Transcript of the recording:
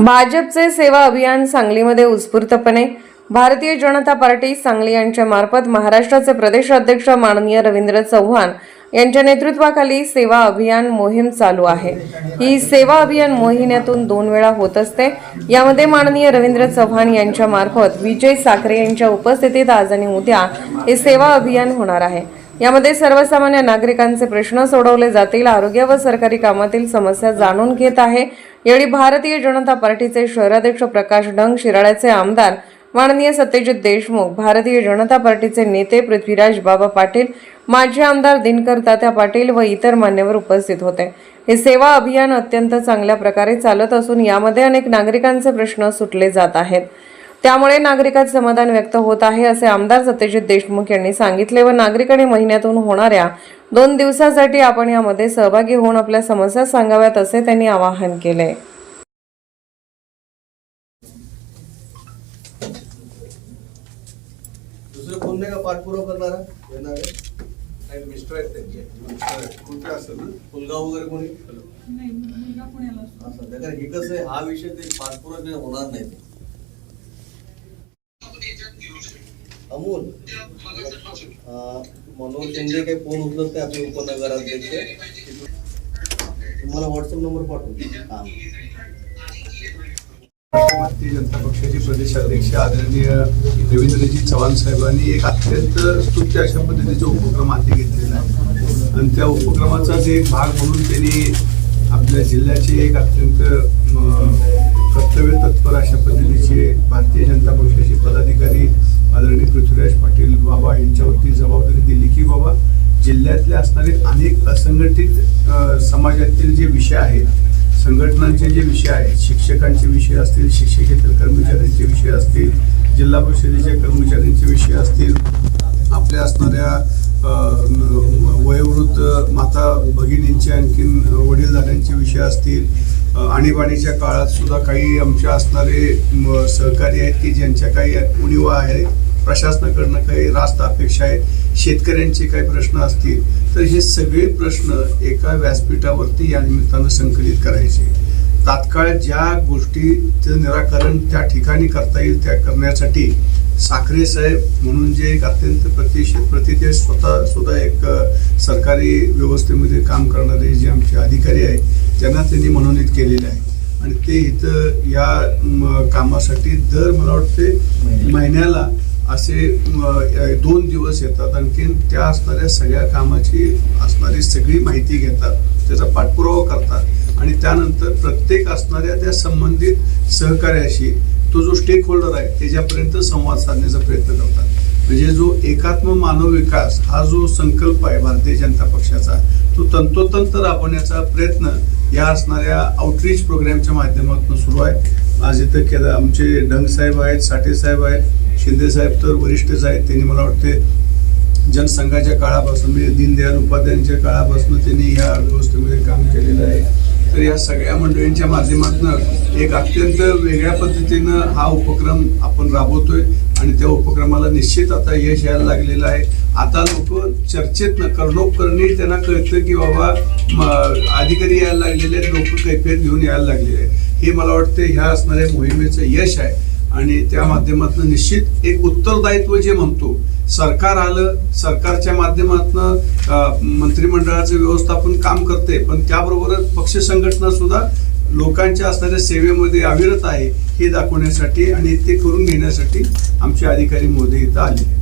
भाजपचे सेवा अभियान सांगलीमध्ये उत्स्फूर्तपणे भारतीय जनता पार्टी सांगली यांच्या मार्फत महाराष्ट्राचे प्रदेश अध्यक्ष माननीय रवींद्र चव्हाण यांच्या नेतृत्वाखाली सेवा अभियान मोहीम चालू आहे। ही सेवा अभियान महिन्यातून 2 वेळा होत असते। यामध्ये माननीय रवींद्र चव्हाण यांच्या मार्फत विजय साखरे यांच्या उपस्थितीत आज आणि उद्या हे सेवा अभियान होणार आहे। यामध्ये सर्वसामान्य नागरिकांचे प्रश्न सोडवले जातील, आरोग्य व सरकारी कामातील समस्या जाणून घेत आहे। यावेळी भारतीय जनता पार्टीचे शहराध्यक्ष प्रकाश डंग, शिराळ्याचे आमदार माननीय सत्यजित देशमुख, भारतीय जनता पार्टीचे नेते पृथ्वीराज बाबा पाटील, माजी आमदार दिनकर तात्या पाटील व इतर मान्यवर उपस्थित होते। हे सेवा अभियान अत्यंत चांगल्या प्रकारे चालत असून यामध्ये अनेक नागरिकांचे प्रश्न सुटले जात आहेत। त्यामुळे नागरिकात समाधान व्यक्त होत आहे असे आमदार सत्यजित देशमुख यांनी सांगितले व नागरिकांनी महिन्यातून होणाऱ्या 2 दिवसासाठी आपण यामध्ये सहभागी होऊन आपल्या समस्या सांगाव्यात असे त्यांनी आवाहन केले। दुसरे कोण नाही का पाठपुरावा करणारा येणार आहे? मिस्टर आहेत त्यांचे कोणते असेल ना पुलगाव वगैरे कोणी नाही, मुलगा पुण्याला असतो। असं त्या हे कसं आहे, हा विषय ते पाठपुरावा होणार नाही। अमोल मनोज शिंदे काही फोन उचलत नाही, आपले उपनगराध्यक्ष, तुम्हाला व्हॉट्सअप नंबर पाठवतो। भारतीय जनता पक्षाचे प्रदेशाध्यक्ष आदरणीय रवींद्रजी चव्हाण साहेबांनी एक अत्यंत स्तुत्य अशा पद्धतीचा उपक्रम हाती घेतलेला आहे आणि त्या उपक्रमाचाच एक भाग म्हणून त्यांनी आपल्या जिल्ह्याचे एक अत्यंत कर्तव्य तत्पर अशा पद्धतीचे भारतीय जनता पक्षाचे पदाधिकारी आदरणीय पृथ्वीराज पाटील बाबा यांच्यावरती जबाबदारी दिली की बाबा जिल्ह्यातले असणारे अनेक असंघटित समाजातील जे विषय आहेत, संघटनांचे जे विषय आहेत, शिक्षकांचे विषय असतील, शिक्षकेतर कर्मचाऱ्यांचे विषय असतील, जिल्हा परिषदेच्या कर्मचाऱ्यांचे विषय असतील, आपल्या असणाऱ्या वयोवृद्ध माता भगिनींचे आणखीन वडीलधाऱ्यांचे विषय असतील, आणीबाणीच्या काळात सुद्धा काही आमच्या असणारे सहकारी आहेत की ज्यांच्या काही उणिवा आहेत, प्रशासनाकडनं काही रास्त अपेक्षा आहेत, शेतकऱ्यांचे काही प्रश्न असतील, तर हे सगळे प्रश्न एका व्यासपीठावरती या निमित्तानं संकलित करायचे। तात्काळ ज्या गोष्टीचं निराकरण त्या ठिकाणी करता येईल त्या करण्यासाठी साखरे साहेब म्हणून जे एक अत्यंत प्रतिष्ठित स्वतः सुद्धा एक सरकारी व्यवस्थेमध्ये काम करणारे जे आमचे अधिकारी आहेत त्यांना त्यांनी मनोनीत केलेले आहे आणि ते इथं या कामासाठी दर मला वाटते महिन्याला असे 2 दिवस येतात, आणखीन त्या असणाऱ्या सगळ्या कामाची असणारी सगळी माहिती घेतात, त्याचा पाठपुरावा करतात आणि त्यानंतर प्रत्येक असणाऱ्या त्या संबंधित सहकार्याशी तो जो स्टेक होल्डर आहे त्याच्यापर्यंत संवाद साधण्याचा प्रयत्न करतात। म्हणजे जो एकात्म मानव विकास हा जो संकल्प आहे भारतीय जनता पक्षाचा, तो तंतोतंत राबवण्याचा प्रयत्न या असणाऱ्या आउटरीच प्रोग्रामच्या माध्यमातून सुरू आहे। आज इथं केलं आमचे डंग साहेब आहेत, साठे साहेब आहेत, शिंदे साहेब तर वरिष्ठच आहेत, त्यांनी मला वाटते जनसंघाच्या काळापासून म्हणजे दीनदयाल उपाध्यायांच्या काळापासून त्यांनी या व्यवस्थेमध्ये काम केलेलं आहे। तर या सगळ्या मंडळींच्या माध्यमातून एक अत्यंत वेगळ्या पद्धतीनं हा उपक्रम आपण राबवतोय आणि त्या उपक्रमाला निश्चित आता यश यायला लागलेलं आहे। आता लोक चर्चेत कर्णोपकरणी त्यांना कळतं की बाबा अधिकारी यायला लागलेले आहेत, लोक कैफियत घेऊन यायला लागलेले आहेत। हे मला वाटतं ह्या असणाऱ्या मोहिमेचं यश आहे आणि त्या माध्यमातून निश्चित एक उत्तरदायित्व जे म्हणतो, सरकार आलं, सरकारच्या माध्यमातून मंत्रिमंडळाचं व्यवस्थापन काम करते, पण त्याबरोबरच पक्ष संघटना सुद्धा लोकांच्या असणाऱ्या सेवेमध्ये अविरत आहे हे दाखवण्यासाठी आणि ते करून घेण्यासाठी आमचे अधिकारी महोदय इथं आले आहेत।